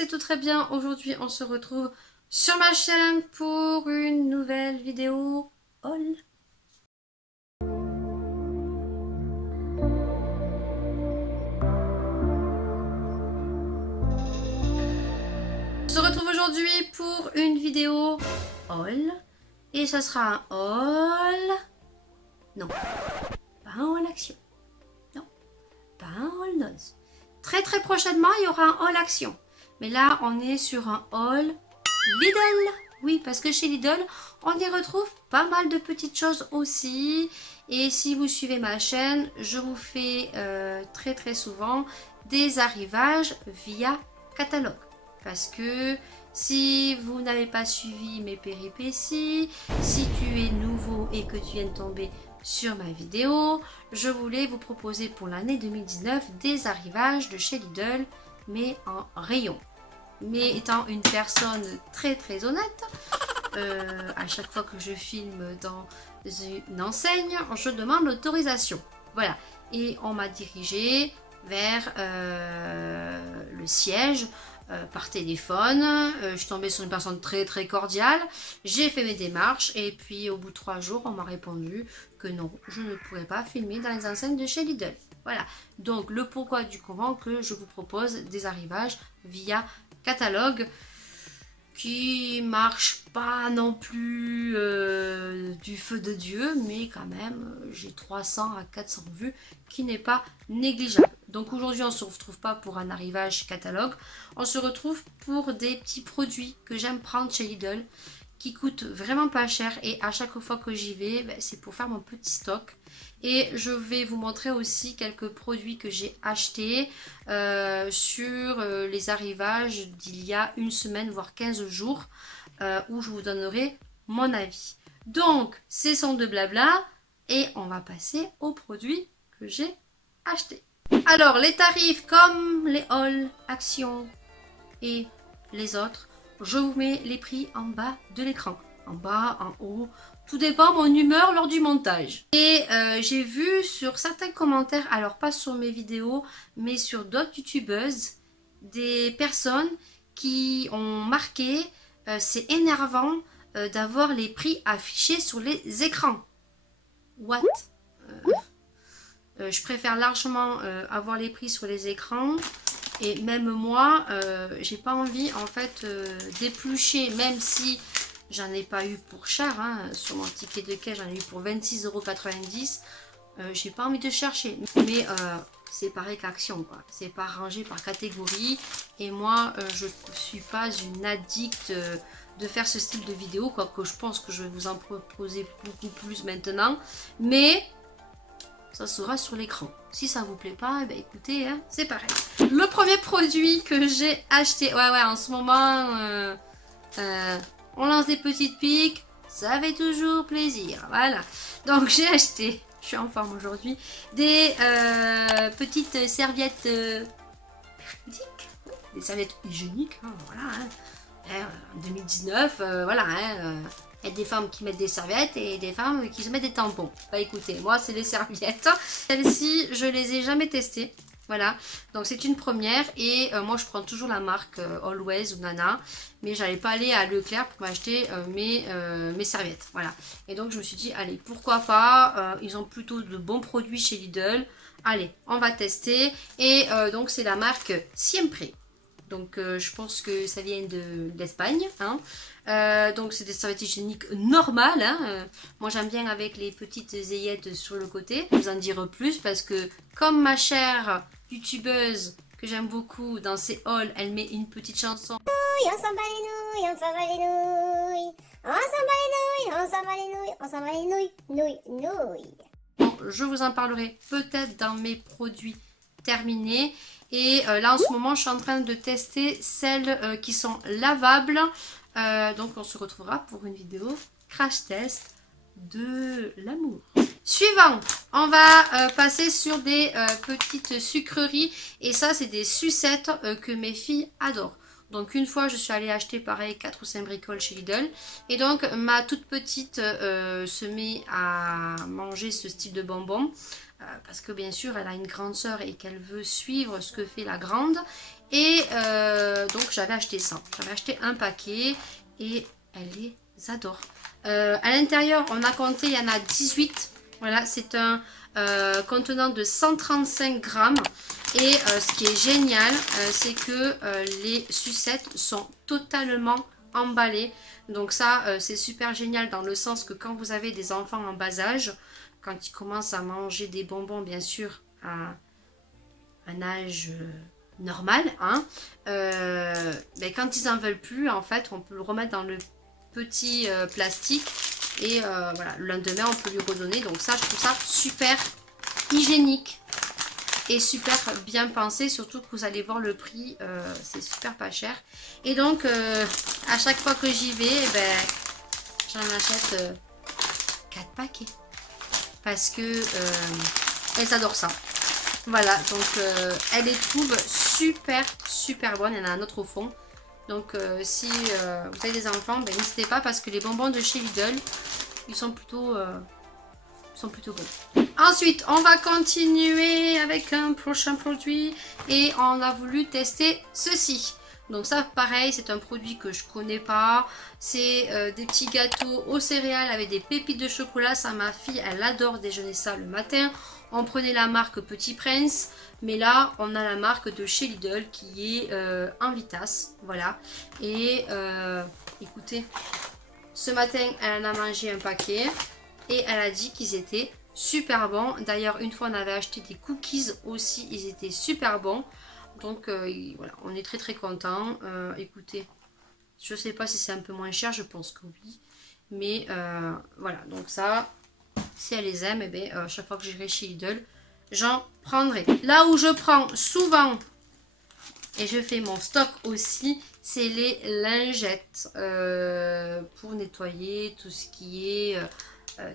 et tout très bien. Aujourd'hui, on se retrouve sur ma chaîne pour une nouvelle vidéo haul. On se retrouve aujourd'hui pour une vidéo haul. Et ça sera un haul... Non, pas un haul action. Non, pas un haul noise. Très prochainement, il y aura un haul action. Mais là, on est sur un haul Lidl. Oui, parce que chez Lidl, on y retrouve pas mal de petites choses aussi. Et si vous suivez ma chaîne, je vous fais très souvent des arrivages via catalogue. Parce que si vous n'avez pas suivi mes péripéties, si tu es nouveau et que tu viens de tomber sur ma vidéo, je voulais vous proposer pour l'année 2019 des arrivages de chez Lidl, mais en rayon. Mais étant une personne très honnête, à chaque fois que je filme dans une enseigne, je demande l'autorisation. Voilà, et on m'a dirigé vers le siège par téléphone. Je suis tombée sur une personne très cordiale. J'ai fait mes démarches et puis au bout de 3 jours, on m'a répondu que non, je ne pourrais pas filmer dans les enseignes de chez Lidl. Voilà, donc le pourquoi du comment que je vous propose des arrivages via catalogue qui marche pas non plus du feu de Dieu, mais quand même j'ai 300 à 400 vues, qui n'est pas négligeable. Donc aujourd'hui on se retrouve pas pour un arrivage catalogue, on se retrouve pour des petits produits que j'aime prendre chez Lidl, qui coûtent vraiment pas cher, et à chaque fois que j'y vais, c'est pour faire mon petit stock. Et je vais vous montrer aussi quelques produits que j'ai achetés sur les arrivages d'il y a une semaine, voire 15 jours, où je vous donnerai mon avis. Donc, cessons de blabla et on va passer aux produits que j'ai achetés. Alors, les tarifs comme les hauls, actions et les autres, je vous mets les prix en bas de l'écran. En bas, en haut, tout dépend de mon humeur lors du montage. Et j'ai vu sur certains commentaires, alors pas sur mes vidéos, mais sur d'autres youtubeuses, des personnes qui ont marqué c'est énervant d'avoir les prix affichés sur les écrans. What? Je préfère largement avoir les prix sur les écrans. Et même moi, j'ai pas envie en fait d'éplucher, même si j'en ai pas eu pour cher, hein, sur mon ticket de caisse j'en ai eu pour 26,90 €. J'ai pas envie de chercher, mais c'est pareil qu'Action, quoi. C'est pas rangé par catégorie. Et moi, je suis pas une addict de faire ce style de vidéo, quoique je pense que je vais vous en proposer beaucoup plus maintenant. Mais ça sera sur l'écran. Si ça vous plaît pas, eh ben écoutez, hein, c'est pareil. Le premier produit que j'ai acheté, ouais, en ce moment, on lance des petites piques, ça fait toujours plaisir. Voilà. Donc j'ai acheté, je suis en forme aujourd'hui, des petites serviettes périodiques, des serviettes hygiéniques, hein, voilà. Hein, en 2019, voilà. Hein, il y a des femmes qui mettent des serviettes et des femmes qui se mettent des tampons. Bah écoutez, moi c'est les serviettes. Celles-ci, je les ai jamais testées. Voilà, donc c'est une première. Et moi je prends toujours la marque Always ou Nana. Mais j'allais pas aller à Leclerc pour m'acheter mes serviettes. Voilà, et donc je me suis dit, allez, pourquoi pas. Ils ont plutôt de bons produits chez Lidl. Allez, on va tester. Et donc c'est la marque Siempre. Donc je pense que ça vient d'Espagne, hein. Donc c'est des serviettes hygiéniques normales, hein. Moi j'aime bien avec les petites aillettes sur le côté. Je vais vous en dire plus parce que comme ma chère youtubeuse que j'aime beaucoup dans ses hauls, elle met une petite chanson. On s'en bat les nouilles, on s'en bat les nouilles. On s'en bat les nouilles, on s'en bat les nouilles, on s'en bat les nouilles. Bon, je vous en parlerai peut-être dans mes produits terminés. Et là en ce moment je suis en train de tester celles qui sont lavables. Donc on se retrouvera pour une vidéo crash test de l'amour. Suivant, on va passer sur des petites sucreries. Et ça c'est des sucettes que mes filles adorent. Donc une fois je suis allée acheter pareil 4 ou 5 bricoles chez Lidl. Et donc ma toute petite se met à manger ce style de bonbons. Parce que bien sûr elle a une grande sœur et qu'elle veut suivre ce que fait la grande. Et donc j'avais acheté ça. J'avais acheté un paquet et elle les adore. À l'intérieur, on a compté, il y en a 18. Voilà, c'est un contenant de 135 grammes. Et ce qui est génial, c'est que les sucettes sont totalement emballées. Donc ça, c'est super génial dans le sens que quand vous avez des enfants en bas âge, quand ils commencent à manger des bonbons, bien sûr, à un âge normal, hein, ben quand ils en veulent plus, en fait, on peut le remettre dans le petit plastique et voilà, le lendemain, on peut lui redonner. Donc ça, je trouve ça super hygiénique et super bien pensé, surtout que vous allez voir le prix, c'est super pas cher. Et donc, à chaque fois que j'y vais, eh ben, j'en achète 4 paquets. Parce que elles adorent ça. Voilà, donc elle les trouve super bonnes. Il y en a un autre au fond. Donc si vous avez des enfants, ben, n'hésitez pas parce que les bonbons de chez Lidl, ils sont plutôt bons. Ensuite, on va continuer avec un prochain produit et on a voulu tester ceci. Donc ça, pareil, c'est un produit que je connais pas. C'est des petits gâteaux aux céréales avec des pépites de chocolat. Ça, ma fille, elle adore déjeuner ça le matin. On prenait la marque Petit Prince, mais là, on a la marque de chez Lidl qui est en Vitas. Voilà. Et écoutez, ce matin, elle en a mangé un paquet et elle a dit qu'ils étaient super bons. D'ailleurs, une fois, on avait acheté des cookies aussi. Ils étaient super bons. Donc voilà, on est très content. Écoutez, je sais pas si c'est un peu moins cher, je pense que oui. Mais voilà, donc ça, si elle les aime, eh bien, chaque fois que j'irai chez Lidl, j'en prendrai. Là où je prends souvent, et je fais mon stock aussi, c'est les lingettes pour nettoyer tout ce qui est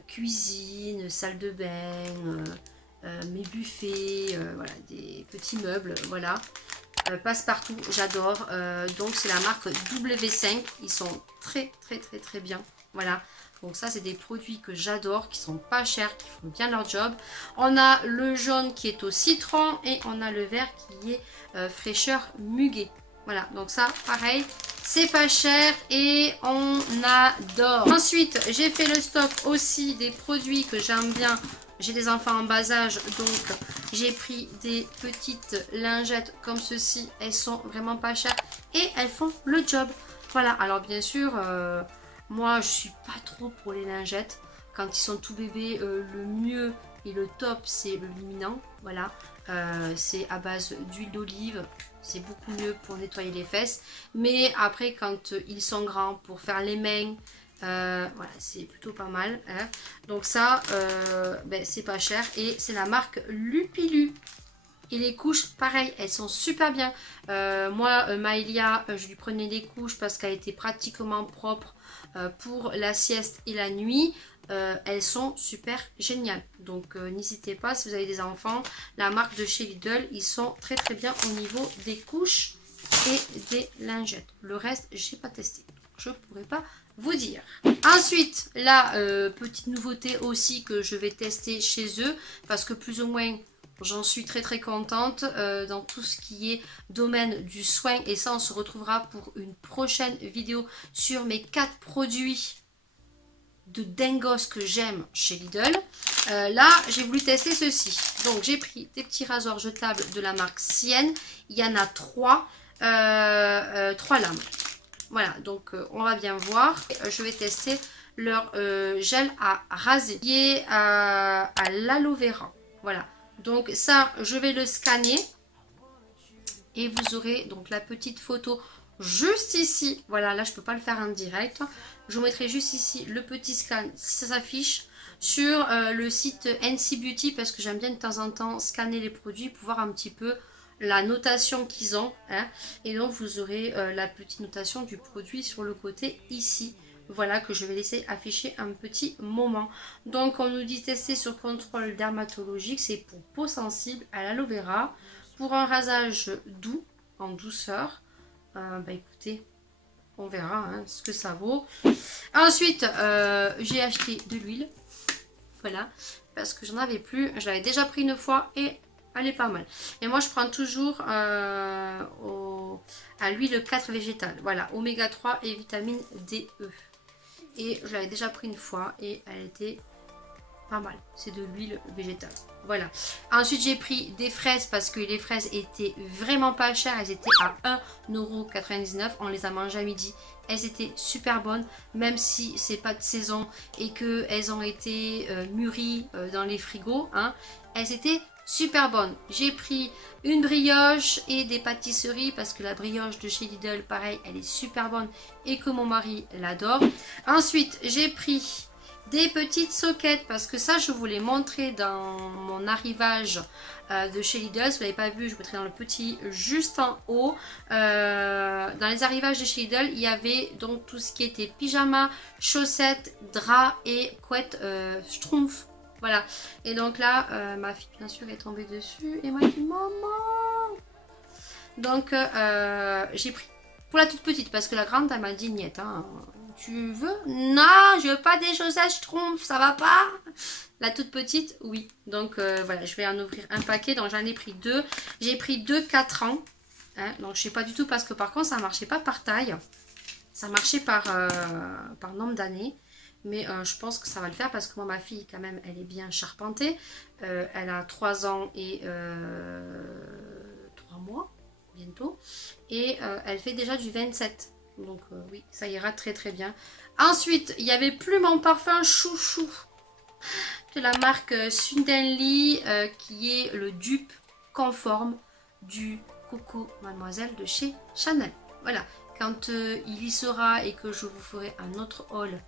cuisine, salle de bain, mes buffets, voilà, des petits meubles, voilà. Passe-partout, j'adore. Donc c'est la marque W5, ils sont très bien. Voilà, donc ça c'est des produits que j'adore, qui sont pas chers, qui font bien leur job. On a le jaune qui est au citron et on a le vert qui est fraîcheur muguet. Voilà, donc ça pareil, c'est pas cher et on adore. Ensuite, j'ai fait le stock aussi des produits que j'aime bien. J'ai des enfants en bas âge, donc j'ai pris des petites lingettes comme ceci. Elles sont vraiment pas chères et elles font le job. Voilà, alors bien sûr, moi je suis pas trop pour les lingettes. Quand ils sont tout bébés, le mieux et le top c'est le luminant. Voilà, c'est à base d'huile d'olive. C'est beaucoup mieux pour nettoyer les fesses. Mais après, quand ils sont grands, pour faire les mains, voilà, c'est plutôt pas mal, hein. Donc ça, ben, c'est pas cher et c'est la marque Lupilu. Et les couches, pareil, elles sont super bien. Moi, Maëlia, je lui prenais des couches parce qu'elle était pratiquement propre pour la sieste et la nuit. Elles sont super géniales. Donc n'hésitez pas si vous avez des enfants. La marque de chez Lidl, ils sont très bien au niveau des couches et des lingettes. Le reste, j'ai pas testé. Je pourrais pas vous dire. Ensuite, la petite nouveauté aussi que je vais tester chez eux, parce que plus ou moins j'en suis très contente dans tout ce qui est domaine du soin, et ça on se retrouvera pour une prochaine vidéo sur mes 4 produits de dingos que j'aime chez Lidl. Là j'ai voulu tester ceci, donc j'ai pris des petits rasoirs jetables de la marque Sienne. Il y en a 3 lames. Voilà, donc on va bien voir. Je vais tester leur gel à raser qui est à l'aloe vera. Voilà, donc ça je vais le scanner et vous aurez donc la petite photo juste ici. Voilà, là je peux pas le faire en direct. Je vous mettrai juste ici le petit scan si ça s'affiche sur le site NC Beauty, parce que j'aime bien de temps en temps scanner les produits pour voir un petit peu la notation qu'ils ont, hein. Et donc vous aurez la petite notation du produit sur le côté ici. Voilà, que je vais laisser afficher un petit moment. Donc on nous dit tester sur contrôle dermatologique, c'est pour peau sensible à l'aloe vera, pour un rasage doux, en douceur. Bah écoutez, on verra hein, ce que ça vaut. Ensuite j'ai acheté de l'huile, voilà, parce que j'en avais plus. Je l'avais déjà pris une fois et Elle est pas mal. Et moi, je prends toujours à l'huile 4 végétale. Voilà, oméga 3 et vitamine D, E. Et je l'avais déjà pris une fois et elle était pas mal. C'est de l'huile végétale. Voilà. Ensuite, j'ai pris des fraises parce que les fraises étaient vraiment pas chères. Elles étaient à 1,99 €. On les a mangées à midi. Elles étaient super bonnes, même si c'est pas de saison et qu'elles ont été mûries dans les frigos. Hein. Elles étaient super bonnes. J'ai pris une brioche et des pâtisseries parce que la brioche de chez Lidl, pareil, elle est super bonne et que mon mari l'adore. Ensuite, j'ai pris des petites soquettes parce que ça, je vous l'ai montré dans mon arrivage de chez Lidl. Si vous l'avez pas vu, je vous mettrai dans le petit juste en haut. Dans les arrivages de chez Lidl, il y avait donc tout ce qui était pyjama, chaussettes, draps et couettes schtroumpfs. Voilà. Et donc là, ma fille, bien sûr, est tombée dessus et m'a dit « Maman !» Donc, j'ai pris pour la toute petite parce que la grande, elle m'a dit « Niet, hein, tu veux ?» « Non, je veux pas des chaussettes schtroumpfs, ça va pas ?» La toute petite, oui. Donc, voilà, je vais en ouvrir un paquet. Donc, j'en ai pris deux. J'ai pris 4 ans. Hein, donc, je sais pas du tout parce que par contre, ça marchait pas par taille. Ça marchait par nombre d'années. Mais je pense que ça va le faire parce que moi, ma fille, quand même, elle est bien charpentée. Elle a 3 ans et 3 mois, bientôt. Et elle fait déjà du 27. Donc oui, ça ira très très bien. Ensuite, il n'y avait plus mon parfum chouchou de la marque Sundenly qui est le dupe conforme du Coco Mademoiselle de chez Chanel. Voilà, quand il y sera et que je vous ferai un autre haul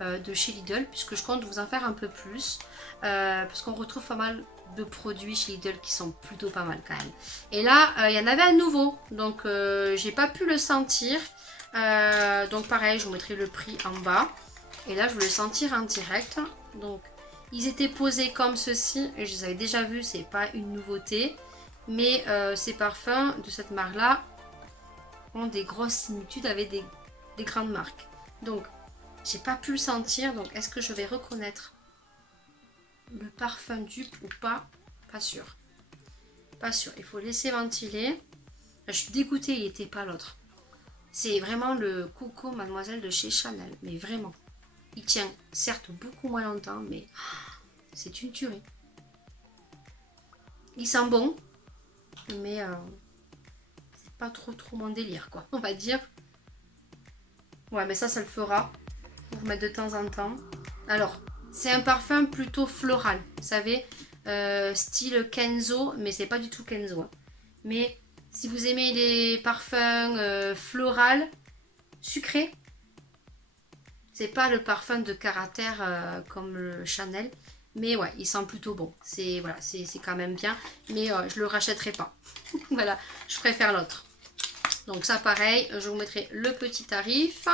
de chez Lidl, puisque je compte vous en faire un peu plus, parce qu'on retrouve pas mal de produits chez Lidl qui sont plutôt pas mal quand même. Et là, il y en avait un nouveau, donc j'ai pas pu le sentir. Donc pareil, je vous mettrai le prix en bas. Et là, je voulais le sentir en direct. Donc, ils étaient posés comme ceci. Et je les avais déjà vus, c'est pas une nouveauté. Mais ces parfums de cette marque-là ont des grosses similitudes avec des grandes marques. Donc, j'ai pas pu le sentir. Donc, est-ce que je vais reconnaître le parfum dupe ou pas? Pas sûr. Pas sûr. Il faut laisser ventiler. Je suis dégoûtée, il n'était pas l'autre. C'est vraiment le Coco Mademoiselle de chez Chanel. Mais vraiment. Il tient certes beaucoup moins longtemps, mais c'est une tuerie. Il sent bon, mais c'est pas trop mon délire, quoi, on va dire. Ouais, mais ça le fera. Pour vous mettre de temps en temps. Alors, c'est un parfum plutôt floral, vous savez, style Kenzo, mais c'est pas du tout Kenzo. Hein. Mais si vous aimez les parfums floraux, sucrés, c'est pas le parfum de caractère comme le Chanel, mais ouais, il sent plutôt bon. C'est voilà, c'est quand même bien, mais je le rachèterai pas. Voilà, je préfère l'autre. Donc ça, pareil, je vous mettrai le petit tarif.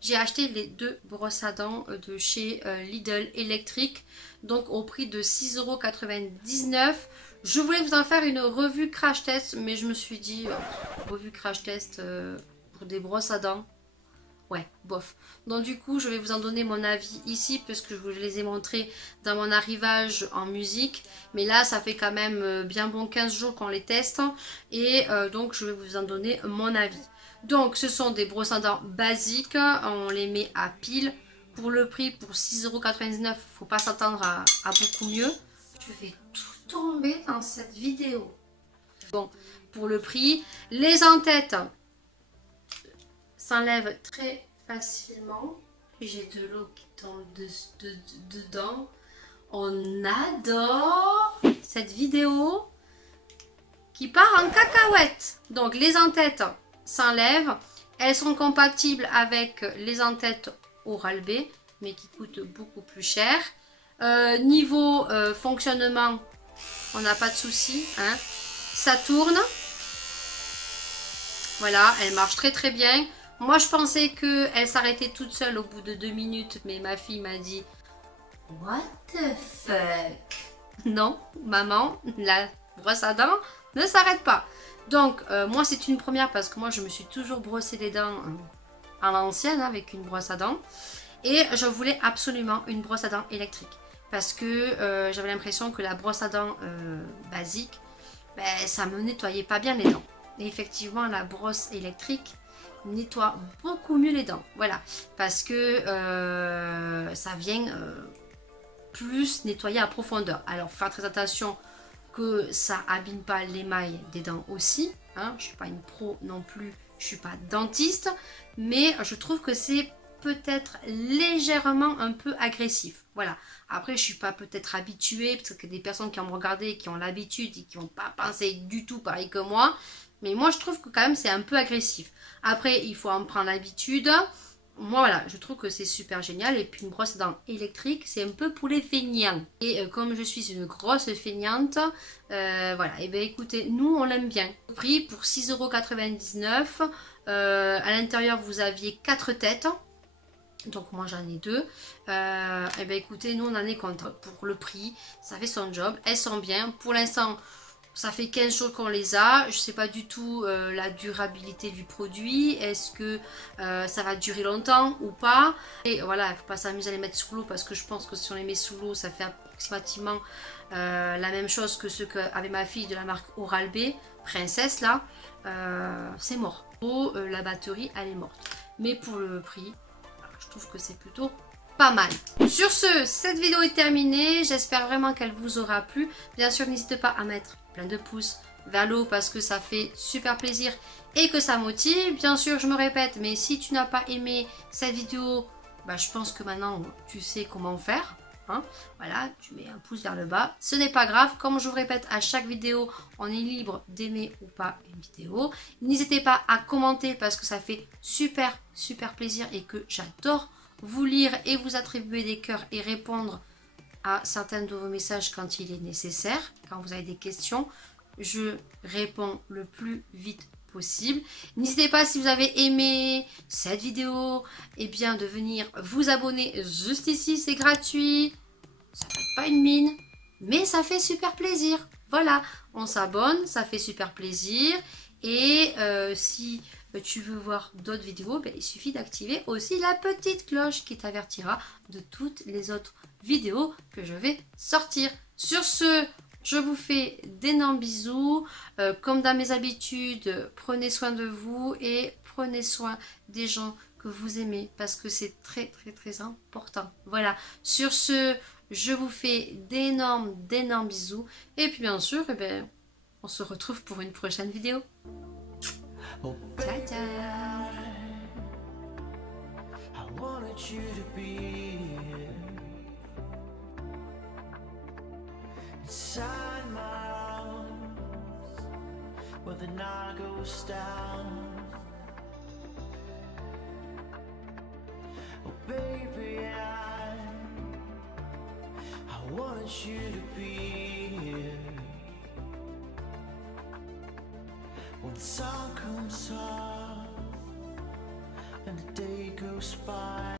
J'ai acheté les 2 brosses à dents de chez Lidl électrique, donc au prix de 6,99 €. Je voulais vous en faire une revue crash test, mais je me suis dit, revue crash test pour des brosses à dents, ouais, bof. Donc du coup, je vais vous en donner mon avis ici, puisque je vous les ai montrés dans mon arrivage en musique. Mais là, ça fait quand même bien bon 15 jours qu'on les teste, et donc je vais vous en donner mon avis. Donc, ce sont des brosses à dents basiques. On les met à pile. Pour le prix, pour 6,99 €, il ne faut pas s'attendre à beaucoup mieux. Je vais tout tomber dans cette vidéo. Bon, pour le prix, les entêtes s'enlèvent très facilement. J'ai de l'eau qui tombe dedans. On adore cette vidéo qui part en cacahuète. Donc, les entêtes s'enlèvent. Elles sont compatibles avec les entêtes Oral-B, mais qui coûtent beaucoup plus cher. Niveau fonctionnement, on n'a pas de souci. Hein. Ça tourne. Voilà, elle marche très bien. Moi, je pensais qu'elle s'arrêtait toute seule au bout de 2 minutes, mais ma fille m'a dit « What the fuck ?» Non, maman, la brosse à dents ne s'arrête pas. Donc, moi, c'est une première parce que moi, je me suis toujours brossé les dents à l'ancienne avec une brosse à dents. Et je voulais absolument une brosse à dents électrique. Parce que j'avais l'impression que la brosse à dents basique, ben, ça me nettoyait pas bien les dents. Et effectivement, la brosse électrique nettoie beaucoup mieux les dents. Voilà. Parce que ça vient plus nettoyer à profondeur. Alors, faire très attention que ça abîme pas l'émail des dents aussi. Hein. Je suis pas une pro non plus. Je suis pas dentiste. Mais je trouve que c'est peut-être légèrement un peu agressif. Voilà. Après, je suis pas peut-être habituée, parce qu'il y a des personnes qui ont regardé et qui ont l'habitude et qui n'ont pas pensé du tout pareil que moi. Mais moi, je trouve que quand même, c'est un peu agressif. Après, il faut en prendre l'habitude. Moi, voilà, je trouve que c'est super génial. Et puis, une brosse à dents électrique, c'est un peu pour les feignants. Et comme je suis une grosse feignante, voilà. Et bien, écoutez, nous, on l'aime bien. Le prix pour 6,99 €. À l'intérieur, vous aviez 4 têtes. Donc moi j'en ai 2. Et bien écoutez, nous on en est content pour le prix. Ça fait son job. Elles sont bien. Pour l'instant, ça fait 15 jours qu'on les a. Je ne sais pas du tout la durabilité du produit. Est-ce que ça va durer longtemps ou pas? Et voilà, il ne faut pas s'amuser à les mettre sous l'eau parce que je pense que si on les met sous l'eau, ça fait approximativement la même chose que ce qu'avait ma fille de la marque Oral-B, Princesse là. C'est mort. La batterie, elle est morte. Mais pour le prix, je trouve que c'est plutôt pas mal. Sur ce, cette vidéo est terminée. J'espère vraiment qu'elle vous aura plu. Bien sûr, n'hésitez pas à mettre plein de pouces vers le haut parce que ça fait super plaisir et que ça motive. Bien sûr, je me répète, mais si tu n'as pas aimé cette vidéo, bah, je pense que maintenant, tu sais comment faire. Hein, voilà, tu mets un pouce vers le bas. Ce n'est pas grave. Comme je vous répète à chaque vidéo, on est libre d'aimer ou pas une vidéo. N'hésitez pas à commenter parce que ça fait super plaisir et que j'adore vous lire et vous attribuer des cœurs et répondre à certains de vos messages quand il est nécessaire. Quand vous avez des questions, je réponds le plus vite possible. N'hésitez pas, si vous avez aimé cette vidéo, et bien de venir vous abonner juste ici, c'est gratuit. Ça fait pas une mine, mais ça fait super plaisir. Voilà, on s'abonne, ça fait super plaisir. Et si tu veux voir d'autres vidéos, ben, il suffit d'activer aussi la petite cloche qui t'avertira de toutes les autres vidéos que je vais sortir. Sur ce, je vous fais d'énormes bisous. Comme dans mes habitudes, prenez soin de vous et prenez soin des gens que vous aimez parce que c'est très important. Voilà. Sur ce, je vous fais d'énormes bisous. Et puis bien sûr, eh ben, on se retrouve pour une prochaine vidéo. Ciao, ciao. Inside my arms, where the night goes down. Oh baby, I wanted you to be here. When the sun comes up and the day goes by.